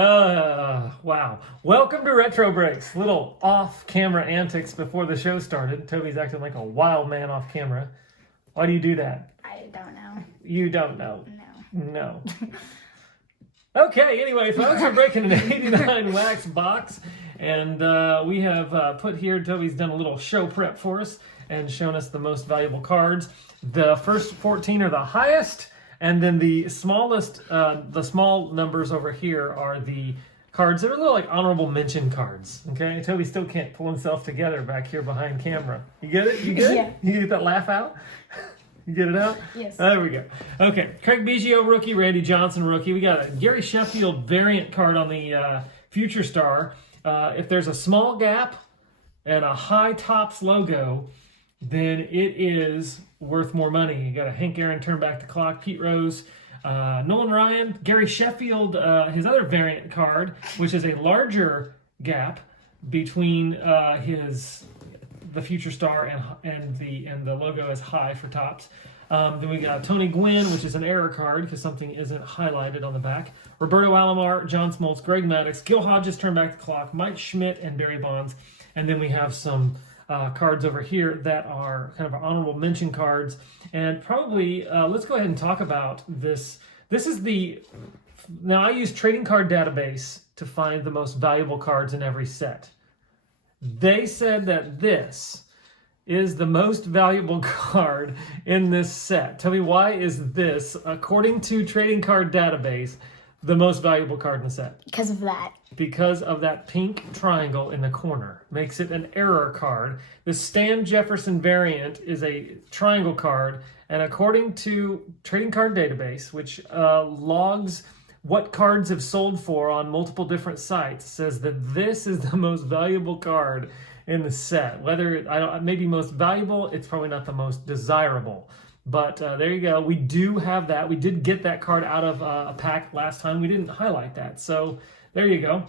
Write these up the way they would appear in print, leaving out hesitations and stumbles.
Wow. Welcome to Retro Breaks. Little off-camera antics before the show started. Toby's acting like a wild man off camera. Why do you do that? I don't know. You don't know? No. No. Okay, anyway, folks, we're breaking an 89 wax box. And we have put here, Toby's done a little show prep for us and shown us the most valuable cards. The first 14 are the highest. And then the smallest, the small numbers over here are the cards that are a little like honorable mention cards. Okay, Toby still can't pull himself together back here behind camera. You get it? You get it? Yeah. You get that laugh out? You get it out? Yes. There we go. Okay, Craig Biggio rookie, Randy Johnson rookie. We got a Gary Sheffield variant card on the Future Star. If there's a small gap and a high tops logo, then it is worth more money. You got a Hank Aaron turn back the clock, Pete Rose, Nolan Ryan, Gary Sheffield, his other variant card, which is a larger gap between the Future Star and the logo is high for tops. Then we got Tony Gwynn, which is an error card because something isn't highlighted on the back. Roberto Alomar, John Smoltz, Greg Maddux, Gil Hodges turn back the clock, Mike Schmidt, and Barry Bonds. And then we have some cards over here that are kind of honorable mention cards. And probably, let's go ahead and talk about this. This is now I use Trading Card Database to find the most valuable cards in every set. They said that this is the most valuable card in this set. Tell me, why is this, according to Trading Card Database, the most valuable card in the set? Because of that. Because of that pink triangle in the corner. Makes it an error card. The Stan Jefferson variant is a triangle card, and according to Trading Card Database, which logs what cards have sold for on multiple different sites, says that this is the most valuable card in the set. Whether maybe most valuable, it's probably not the most desirable. But there you go. We do have that. We did get that card out of a pack last time. We didn't highlight that. So there you go.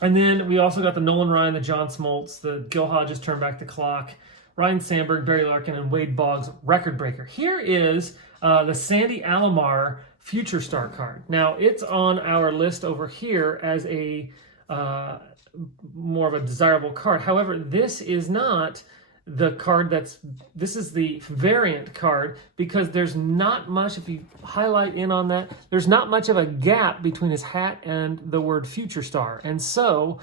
And then we also got the Nolan Ryan, the John Smoltz, the Gil Hodges turn back the clock, Ryan Sandberg, Barry Larkin, and Wade Boggs record breaker. Here is the Sandy Alomar Future Star card. Now, it's on our list over here as a more of a desirable card. However, this is not the card this is the variant card, because there's not much, if you highlight in on that, there's not much of a gap between his hat and the word Future Star. And so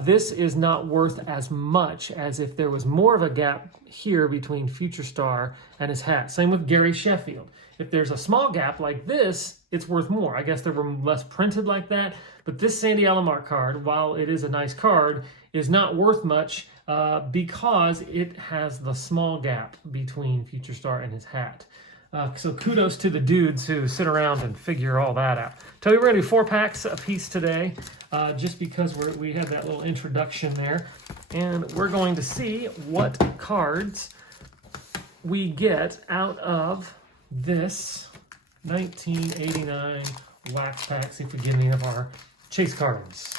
this is not worth as much as if there was more of a gap here between Future Star and his hat. Same with Gary Sheffield. If there's a small gap like this, it's worth more. I guess there were less printed like that, but this Sandy Alomar card, while it is a nice card, is not worth much because it has the small gap between Future Star and his hat. So kudos to the dudes who sit around and figure all that out. Toby, we're going to do 4 packs a piece today, just because we had that little introduction there. And we're going to see what cards we get out of this 1989 wax pack. See if we get any of our chase cards.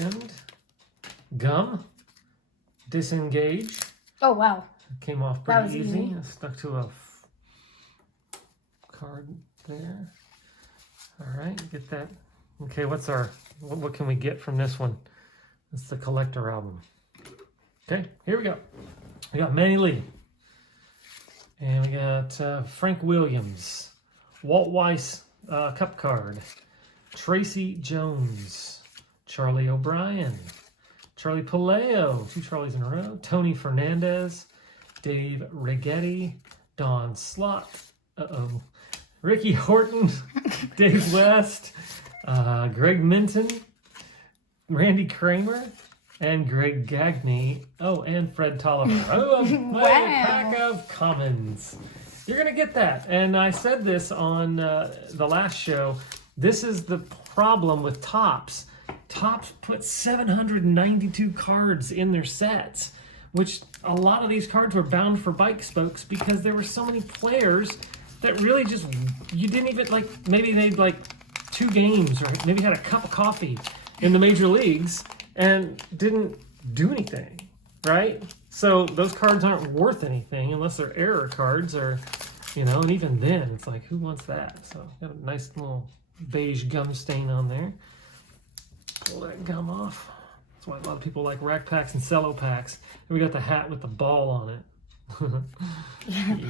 And gum, disengage. Oh, wow. Came off pretty easy. easy. Stuck to a card there. All right, get that. Okay, what can we get from this one? It's the collector album. Okay, here we go. We got Manny Lee. And we got Frank Williams, Walt Weiss Cup card, Tracy Jones, Charlie O'Brien, Charlie Palaio, 2 Charlies in a row, Tony Fernandez, Dave Righetti, Don Slott, Ricky Horton, Dave West, Greg Minton, Randy Kramer, and Greg Gagne. Oh, and Fred Tolliver. Oh, a pack of commons. You're going to get that. And I said this on the last show. This is the problem with Topps. Topps put 792 cards in their sets, which a lot of these cards were bound for bike spokes because there were so many players that really just, you didn't even, like, maybe they'd like 2 games or maybe had a cup of coffee in the major leagues and didn't do anything, right? So those cards aren't worth anything unless they're error cards or, you know, and even then it's like, who wants that? So got a nice little beige gum stain on there. Pull that gum off. That's why a lot of people like rack packs and cello packs. And we got the hat with the ball on it.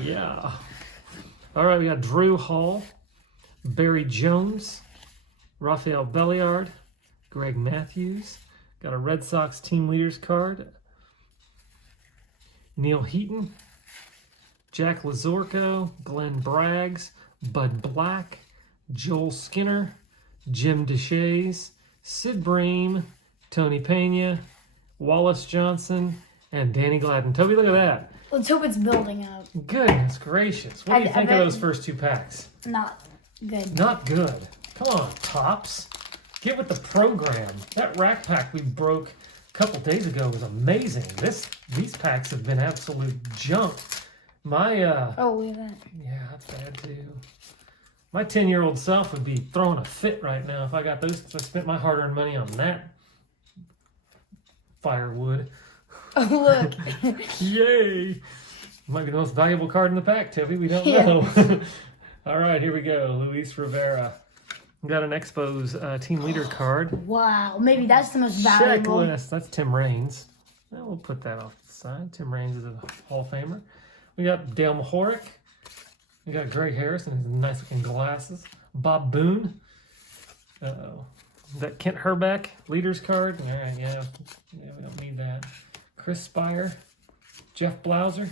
Yeah. All right, we got Drew Hall, Barry Jones, Rafael Belliard, Greg Matthews. Got a Red Sox team leaders card. Neil Heaton, Jack Lazorko, Glenn Braggs, Bud Black, Joel Skinner, Jim Deshays, Sid Bream, Tony Pena, Wallace Johnson, and Danny Gladden. Toby, look at that. Let's hope it's building up. Goodness gracious. What do you think of those first 2 packs? Not good. Not good. Come on, Topps. Get with the program. That rack pack we broke a couple days ago was amazing. These packs have been absolute junk. My oh, look at that. yeah, that's bad too. My 10-year-old self would be throwing a fit right now if I got those, because I spent my hard-earned money on that firewood. Oh, look. Yay! Might be the most valuable card in the pack, Toby. We don't know. All right, here we go. Luis Rivera. We got an Expos team leader card. Wow, maybe that's the most valuable. Checklist. That's Tim Raines. Well, we'll put that off to the side. Tim Raines is a Hall of Famer. We got Dale Mahoric. We got Greg Harrison, his nice looking glasses. Bob Boone. Uh-oh. That Kent Herbeck leaders card. All right, yeah, we don't need that. Chris Spire. Jeff Blauser.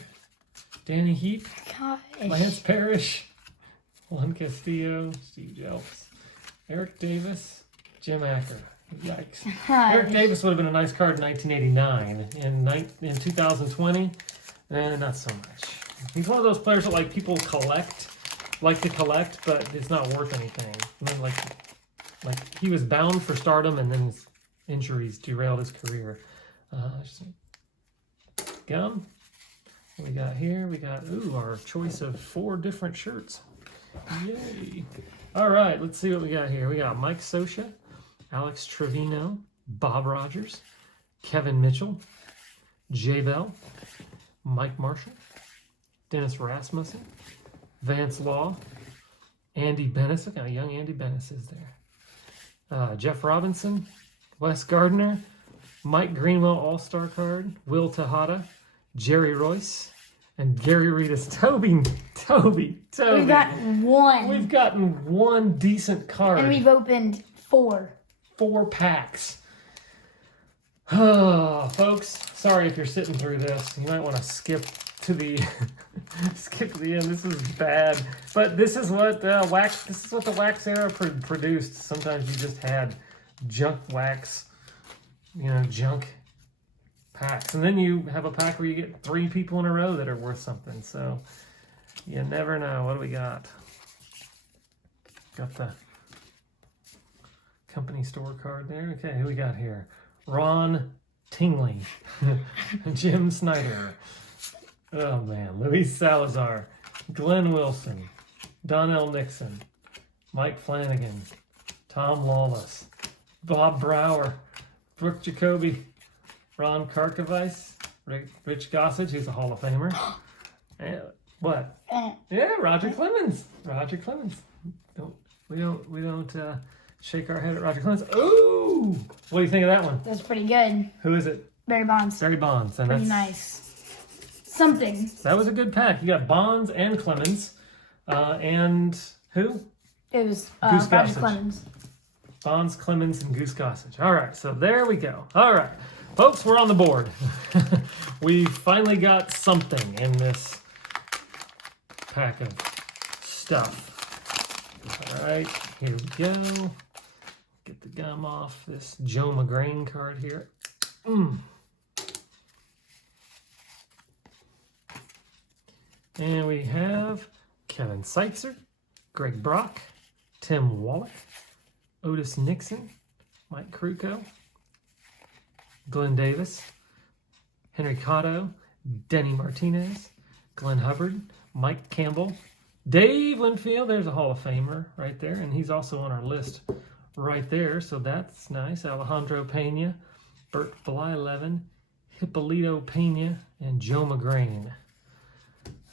Danny Heap. Gosh. Lance Parrish. Juan Castillo. Steve Jelks. Eric Davis. Jim Acker. Yikes. Eric Davis would have been a nice card in 1989. In 2020, not so much. He's one of those players that like people like to collect, but it's not worth anything. And then like he was bound for stardom, and then his injuries derailed his career. Gum. What we got here? We got our choice of 4 different shirts. Yay! All right, let's see what we got here. We got Mike Scioscia, Alex Trevino, Bob Rogers, Kevin Mitchell, Jay Bell, Mike Marshall, Dennis Rasmussen, Vance Law, Andy Bennis. Look how young Andy Bennis is there. Jeff Robinson, Wes Gardner, Mike Greenwell All-Star card, Will Tejada, Jerry Royce, and Gary Reedus. Toby. We've gotten 1. We've gotten 1 decent card. And we've opened 4. 4 packs. Oh, folks, sorry if you're sitting through this. You might want to skip to the end. This is bad, but this is what wax. This is what the wax era produced. Sometimes you just had junk wax, junk packs, and then you have a pack where you get 3 people in a row that are worth something. So you never know. What do we got? Got the company store card there. Okay, who we got here? Ron Tingley, Jim Snyder. Oh man, Luis Salazar, Glenn Wilson, Donnell Nixon, Mike Flanagan, Tom Lawless, Bob Brower, Brooke Jacoby, Ron Karkovice, Rich Gossage, who's a Hall of Famer. And what? Yeah, Roger Clemens. Roger Clemens. We don't shake our head at Roger Clemens. Ooh! What do you think of that one? That's pretty good. Who is it? Barry Bonds. Barry Bonds. And pretty nice. Something. That was a good pack. You got Bonds and Clemens. And who? It was Goose Roger Gossage. Clemens. Bonds, Clemens, and Goose Gossage. All right, so there we go. All right, folks, we're on the board. We finally got something in this pack of stuff. All right, here we go. Get the gum off this Joe McGrain card here. And we have Kevin Seitzer, Greg Brock, Tim Wallach, Otis Nixon, Mike Krukow, Glenn Davis, Henry Cotto, Denny Martinez, Glenn Hubbard, Mike Campbell, Dave Winfield. There's a Hall of Famer right there, and he's also on our list right there, so that's nice. Alejandro Pena, Bert Blyleven, Hippolito Pena, and Joe McGrain.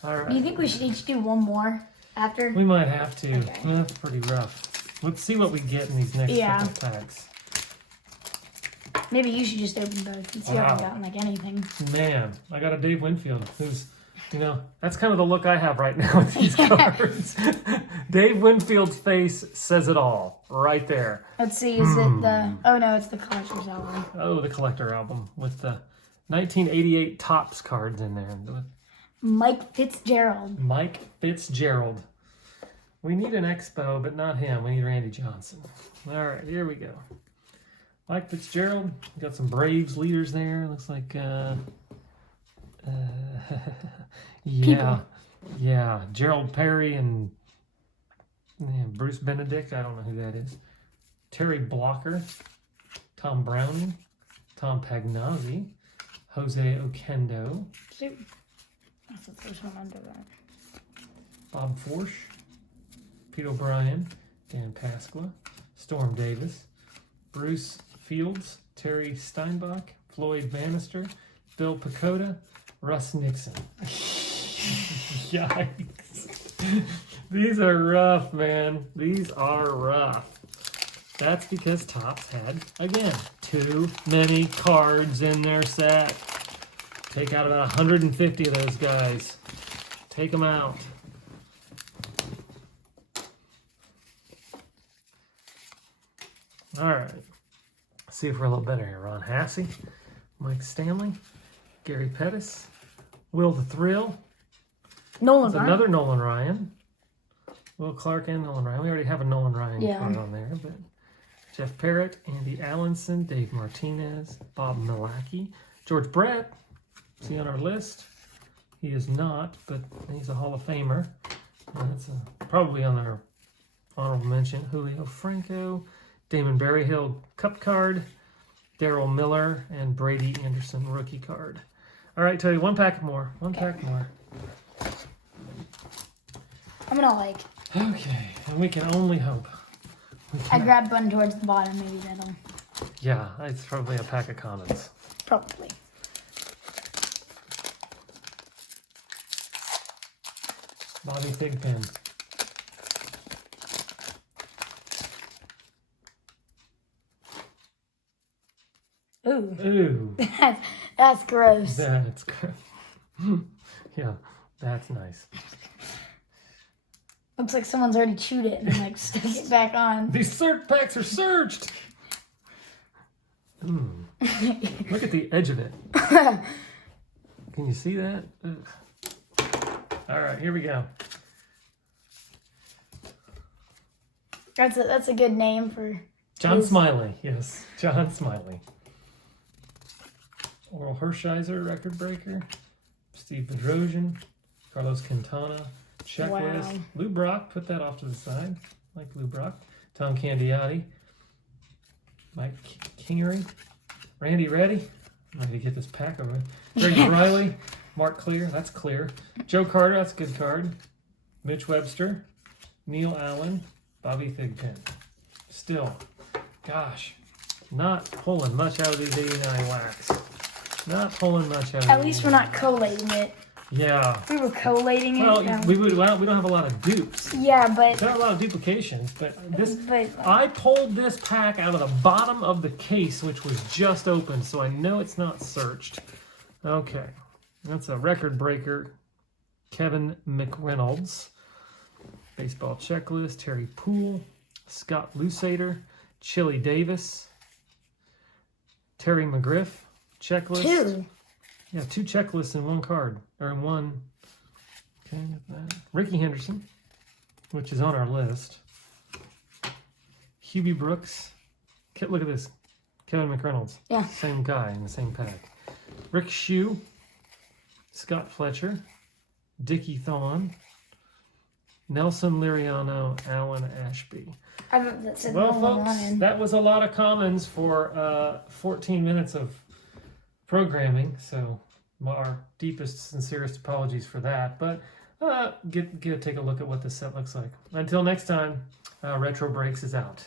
All right. Do you think we should each do one more after? We might have to. Okay. That's pretty rough. Let's see what we get in these next couple packs. Maybe you should just open both and see if I've gotten like anything. Man, I got a Dave Winfield who's, that's kind of the look I have right now with these cards. Dave Winfield's face says it all right there. Let's see, is it the... Oh no, it's the collector's album. Oh, the collector album with the 1988 Topps cards in there. Mike Fitzgerald. Mike Fitzgerald. We need an Expo, but not him. We need Randy Johnson. All right, here we go. Mike Fitzgerald. Got some Braves leaders there. Looks like, yeah. Gerald Perry and Bruce Benedict. I don't know who that is. Terry Blocker. Tom Browning. Tom Pagnozzi. Jose Oquendo. That's the first one under that. Bob Forsch. Pete O'Brien. Dan Pasqua. Storm Davis. Bruce Fields. Terry Steinbach. Floyd Bannister. Bill Pacoda. Russ Nixon. Yikes. These are rough, man. These are rough. That's because Topps had, again, too many cards in their set. Take out about 150 of those guys. Take them out. All right. Let's see if we're a little better here. Ron Hassey, Mike Stanley, Gary Pettis, Will the Thrill. Nolan Ryan. Another Nolan Ryan. Will Clark and Nolan Ryan. We already have a Nolan Ryan card on there, but Jeff Parrott, Andy Allenson, Dave Martinez, Bob Milwaukee, George Brett. Is he on our list? He is not, but he's a Hall of Famer. That's probably on our honorable mention. Julio Franco, Damon Berryhill Cup card, Daryl Miller, and Brady Anderson rookie card. All right, tell you one pack more. One pack more. I'm gonna like. Okay, and we can only hope. I grabbed one towards the bottom. Maybe that'll. Yeah, it's probably a pack of commons. Probably. Bobby Thigpen. Ooh. Ooh. That's gross. That's good. Yeah, that's nice. Looks like someone's already chewed it and like stuck it back on. These cert packs are searched. Look at the edge of it. Can you see that? Ugh. All right, here we go. That's a good name for John Smiley. Yes, John Smiley. Oral Hershiser, record breaker. Steve Bedrosian. Carlos Quintana. Checklist. Wow. Lou Brock, put that off to the side. Like Lou Brock. Tom Candiotti. Mike Kingery. Randy Reddy. I'm ready to get this pack over. Greg Riley. Mark Clear. That's clear. Joe Carter. That's a good card. Mitch Webster. Neil Allen. Bobby Thigpen. Still, gosh, not pulling much out of these 89 wax. Not pulling much out of At least we're not collating it. Yeah. If we were collating it. Well, we don't have a lot of dupes. Yeah, but There are a lot of duplications, but this. But- I pulled this pack out of the bottom of the case, which was just open, so I know it's not searched. Okay, that's a record breaker. Kevin McReynolds. Baseball checklist. Terry Poole. Scott Lusader. Chili Davis. Terry McGriff. Checklist. two. Yeah, 2 checklists in one card. Or in one. Okay, got that. Ricky Henderson, which is on our list. Hubie Brooks. Look at this. Kevin McReynolds. Yeah. Same guy in the same pack. Rick Shue. Scott Fletcher. Dickie Thon. Nelson Liriano. Alan Ashby. I thought that said Well, Nolan folks, Ryan. that was a lot of commons for 14 minutes of programming. So our deepest, sincerest apologies for that. But take a look at what this set looks like. Until next time, Retro Breaks is out.